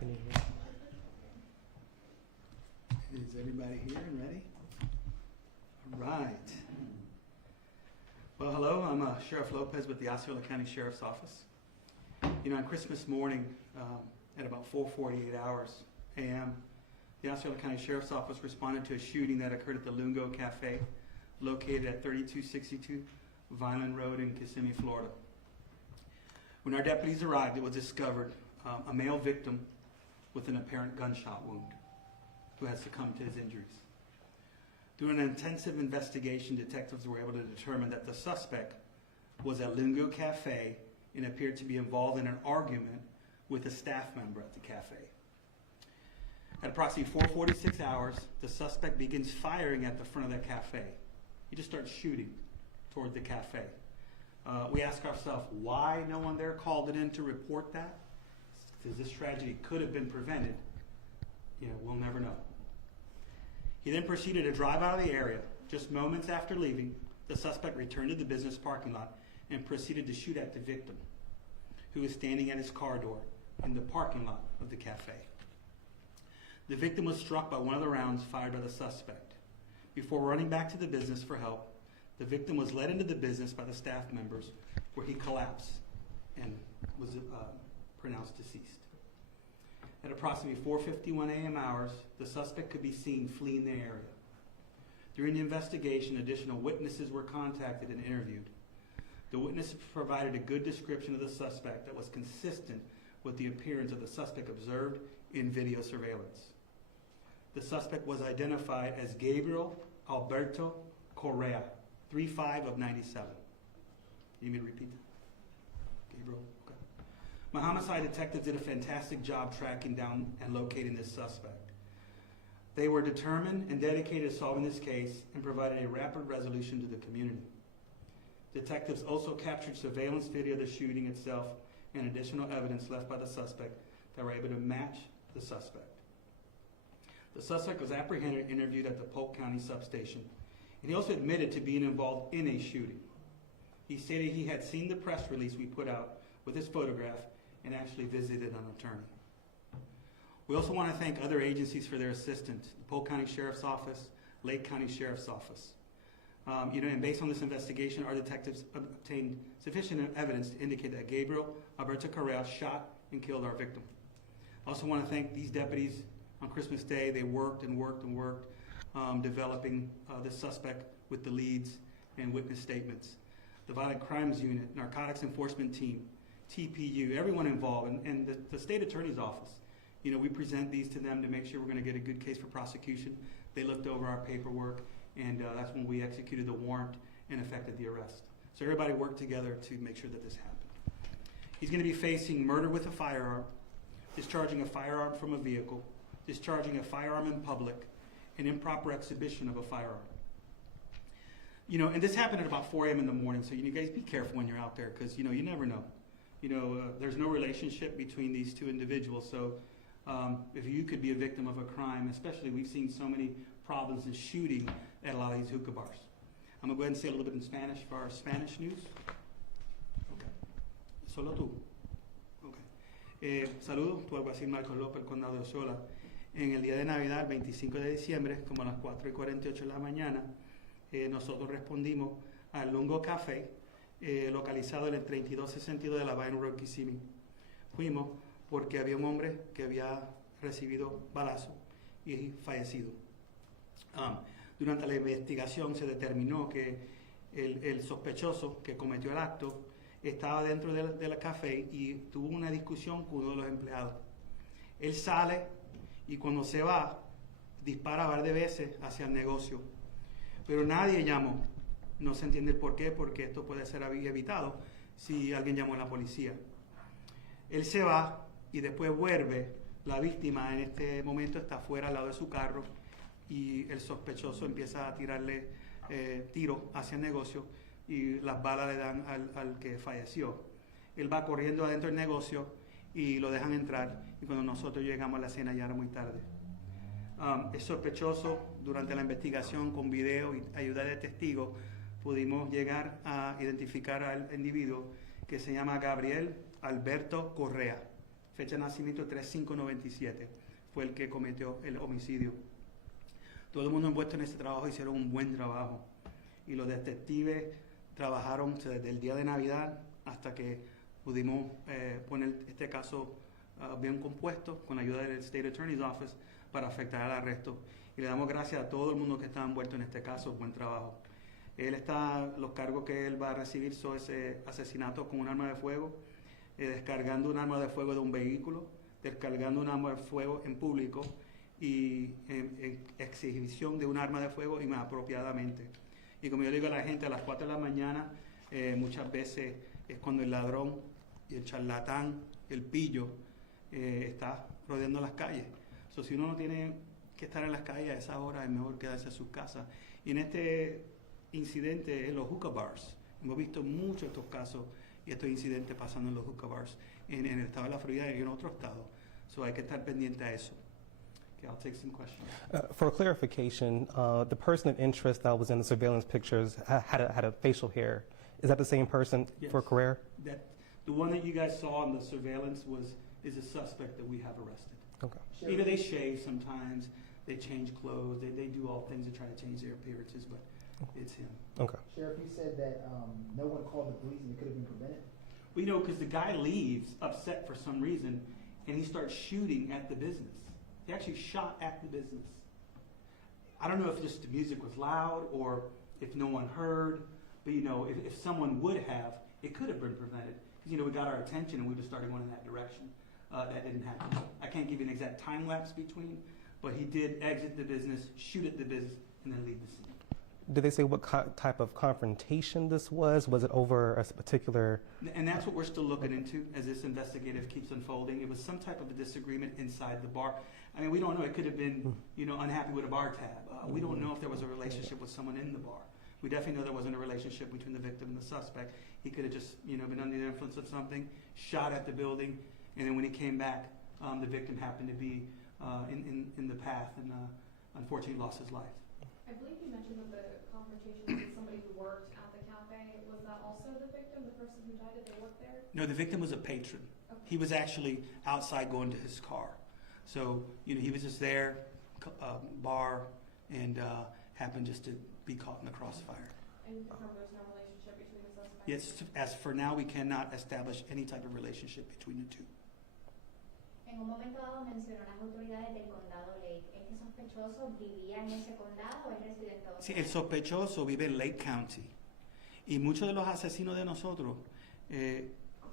happening here. Is everybody here and ready? All right. Well, hello, I'm Sheriff Lopez with the Osceola County Sheriff's Office. You know, on Christmas morning, at about 4:48 a.m., the Osceola County Sheriff's Office responded to a shooting that occurred at the Lungo Café, located at 3262 Vineland Road in Kissimmee, Florida. When our deputies arrived, it was discovered a male victim with an apparent gunshot wound who had succumbed to his injuries. Through an intensive investigation, detectives were able to determine that the suspect was at Lungo Café and appeared to be involved in an argument with a staff member at the cafe. At approximately 4:46 hours, the suspect begins firing at the front of the cafe. He just starts shooting toward the cafe. We ask ourselves why no one there called it in to report that, because this tragedy could have been prevented. You know, we'll never know. He then proceeded to drive out of the area. Just moments after leaving, the suspect returned to the business parking lot and proceeded to shoot at the victim, who was standing at his car door in the parking lot of the cafe. The victim was struck by one of the rounds fired by the suspect. Before running back to the business for help, the victim was led into the business by the staff members, where he collapsed and was pronounced deceased. At approximately 4:51 a.m. hours, the suspect could be seen fleeing the area. During the investigation, additional witnesses were contacted and interviewed. The witnesses provided a good description of the suspect that was consistent with the appearance of the suspect observed in video surveillance. The suspect was identified as Gabriel Alberto Correa, 3'5" of 97. You need me to repeat that? Gabriel? Okay. My homicide detectives did a fantastic job tracking down and locating this suspect. They were determined and dedicated to solving this case and provided a rapid resolution to the community. Detectives also captured surveillance video of the shooting itself and additional evidence left by the suspect that were able to match the suspect. The suspect was apprehended and interviewed at the Polk County substation, and he also admitted to being involved in a shooting. He stated he had seen the press release we put out with his photograph and actually visited an attorney. We also want to thank other agencies for their assistance: the Polk County Sheriff's Office, Lake County Sheriff's Office. And based on this investigation, our detectives obtained sufficient evidence to indicate that Gabriel Alberto Correa shot and killed our victim. I also want to thank these deputies. On Christmas Day, they worked and worked and worked, developing the suspect with the leads and witness statements. The Violent Crimes Unit, Narcotics Enforcement Team, TPU, everyone involved, and the State Attorney's Office. You know, we present these to them to make sure we're going to get a good case for prosecution. They looked over our paperwork, and that's when we executed the warrant and effected the arrest. So everybody worked together to make sure that this happened. He's going to be facing murder with a firearm, discharging a firearm from a vehicle, discharging a firearm in public, and improper exhibition of a firearm. You know, and this happened at about 4 a.m. in the morning, so you guys be careful when you're out there, because, you know, you never know. You know, there's no relationship between these two individuals, so if you could be a victim of a crime, especially we've seen so many problems in shooting at a lot of these hookah bars. I'm going to go ahead and say a little bit in Spanish for our Spanish news. Okay. Solo tú. Okay. Saludos, tu alguacil Marcos López, el condado de Osceola. En el día de Navidad, 25 de diciembre, como a las 4:48 de la mañana, nosotros respondimos al Lungo Café, localizado en el 3262 de la Vineland Road, Kissimmee. Fuimos porque había un hombre que había recibido balazo y fallecido. Durante la investigación se determinó que el sospechoso que cometió el acto estaba dentro de la café y tuvo una discusión con uno de los empleados. Él sale y cuando se va, dispara varias veces hacia el negocio. Pero nadie llamó. No se entiende el por qué, porque esto puede ser evitado si alguien llamó a la policía. Él se va y después vuelve. La víctima en este momento está fuera al lado de su carro y el sospechoso empieza a tirarle tiros hacia el negocio y las balas le dan al que falleció. Él va corriendo adentro del negocio y lo dejan entrar, y cuando nosotros llegamos a la escena ya era muy tarde. Es sospechoso. Durante la investigación con video y ayuda de testigos pudimos llegar a identificar al individuo, que se llama Gabriel Alberto Correa, fecha de nacimiento 3597, fue el que cometió el homicidio. Todo el mundo envuelto en este trabajo hicieron un buen trabajo y los detectives trabajaron desde el día de Navidad hasta que pudimos poner este caso bien compuesto con la ayuda del State Attorney's Office para afectar al arresto. Y le damos gracias a todo el mundo que está envuelto en este caso. Buen trabajo. Los cargos que él va a recibir son ese asesinato con un arma de fuego, descargando un arma de fuego de un vehículo, descargando un arma de fuego en público y exhibición de un arma de fuego inapropiadamente. Y como yo digo a la gente, a las 4 de la mañana muchas veces es cuando el ladrón y el charlatán, el pillo, está rodeando las calles. So, si uno no tiene que estar en las calles a esa hora, es mejor quedarse en su casa. Y en este incidente en los hookah bars, hemos visto muchos de estos casos y estos incidentes pasando en los hookah bars en el estado de la Florida y en otros estados. So, hay que estar pendiente a eso. Okay, I'll take some questions. For clarification, the person of interest that was in the surveillance pictures had a facial hair. Is that the same person for Carrera? The one that you guys saw in the surveillance is a suspect that we have arrested. Okay. You know, they shave sometimes, they change clothes, they do all things to try to change their appearances, but it's him. Okay. Sheriff, you said that no one called the police and it could have been prevented. Well, you know, because the guy leaves upset for some reason, and he starts shooting at the business. He actually shot at the business. I don't know if just the music was loud or if no one heard, but you know, if someone would have, it could have been prevented. Because you know, we got our attention and we just started going in that direction. That didn't happen. I can't give you an exact time lapse between, but he did exit the business, shoot at the business, and then leave the scene. Did they say what type of confrontation this was? Was it over a particular... And that's what we're still looking into as this investigative keeps unfolding. It was some type of a disagreement inside the bar. I mean, we don't know. It could have been, you know, unhappy with a bar tab. We don't know if there was a relationship with someone in the bar. We definitely know there wasn't a relationship between the victim and the suspect. He could have just, you know, been under the influence of something, shot at the building, and then when he came back, the victim happened to be in the path and unfortunately lost his life. I believe you mentioned that the confrontation was with somebody who worked at the cafe. Was that also the victim, the person who died? Did they work there? No, the victim was a patron. Okay. He was actually outside going to his car. So, you know, he was just there, bar, and happened just to be caught in the crossfire. And you confirm there's no relationship between the suspects? Yes, as for now, we cannot establish any type of relationship between the two. En un momento dado mencionó las autoridades del condado Lake. ¿Este sospechoso vivía en ese condado o es residente de otro? Sí, el sospechoso vive en Lake County. Y muchos de los asesinos de nosotros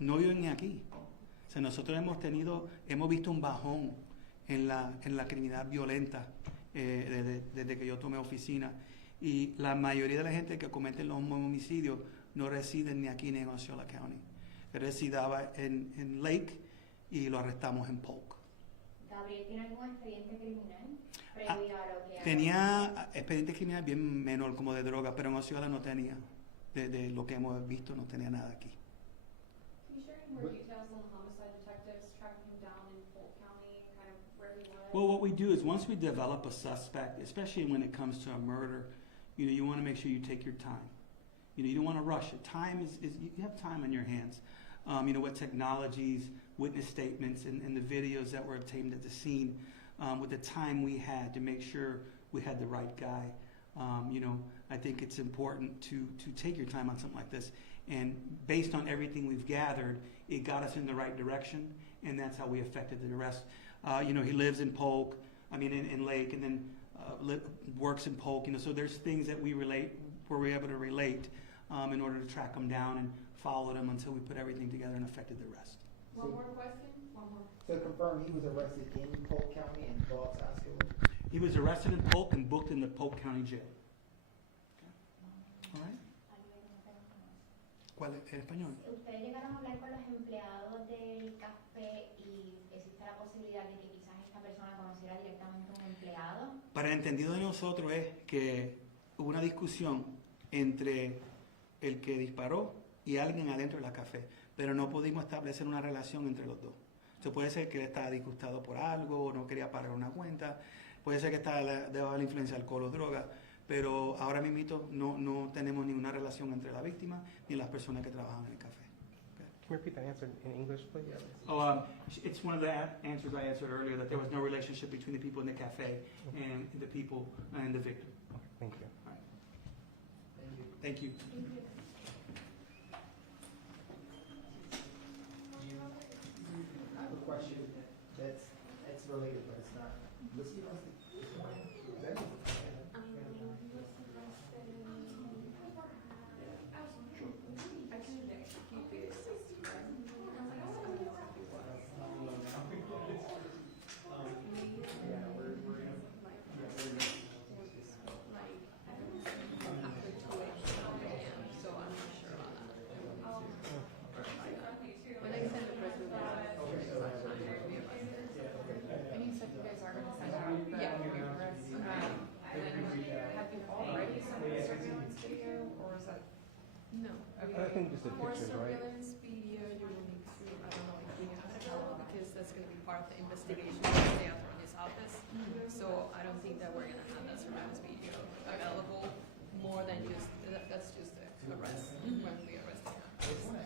no viven ni aquí. O sea, nosotros hemos visto un bajón en la criminalidad violenta desde que yo tomé oficina. Y la mayoría de la gente que comete los homicidios no residen ni aquí ni en Osceola County. Residaba en Lake y lo arrestamos en Polk. ¿Gabriel tiene algún expediente criminal previo a lo que Tenía expediente criminal bien menor, como de droga, pero en Osceola no tenía. De lo que hemos visto, no tenía nada aquí. Can you share any more details on the homicide detectives tracking him down in Polk County, kind of where he was? Well, what we do is once we develop a suspect, especially when it comes to a murder, you know, you want to make sure you take your time. You know, you don't want to rush it. Time is you have time on your hands. You know, with technologies, witness statements, and the videos that were obtained at the scene, with the time we had to make sure we had the right guy. You know, I think it's important to take your time on something like this. And based on everything we've gathered, it got us in the right direction, and that's how we effected the arrest. You know, he lives in Polk, in Lake, and then works in Polk. You know, so there's things that we're able to relate in order to track him down and followed him until we put everything together and effected the arrest. One more question? One more. So confirm he was arrested in Polk County and brought to Osceola? He was arrested in Polk and booked in the Polk County Jail. Okay. All right. ¿Cuál es? ¿En español? ¿Ustedes llegaron a hablar con los empleados del café y existe la posibilidad de que quizás esta persona conociera directamente a un empleado? Para el entendido de nosotros es que hubo una discusión entre el que disparó y alguien adentro de la café, pero no pudimos establecer una relación entre los dos. Entonces puede ser que él estaba disgustado por algo, o no quería pagar una cuenta, puede ser que estaba debajo de la influencia de alcohol o droga, pero ahora mismo no tenemos ninguna relación entre la víctima ni las personas que trabajan en el café. Can you repeat that answer in English, please? Oh, It's one of the answers I answered earlier, that there was no relationship between the people in the cafe and the people and the victim. Thank you. Thank you. Thank you. I have a question that's related, but it's not. Was he arrested? No. I think just the For pictures, right? surveillance video, you will need to, I don't know, like, we have to tell them because that's gonna be part of the investigation of the attorney's office. So I don't think that we're gonna have that surveillance video available more than just, that's just the arrest, when we arrested him.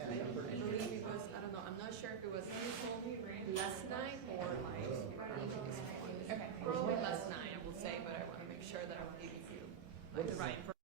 I believe it was, I don't know, I'm not sure if it was last night or like early this morning. Okay. Probably last night, I will say, but I wanna make sure that I'm giving you like the right information.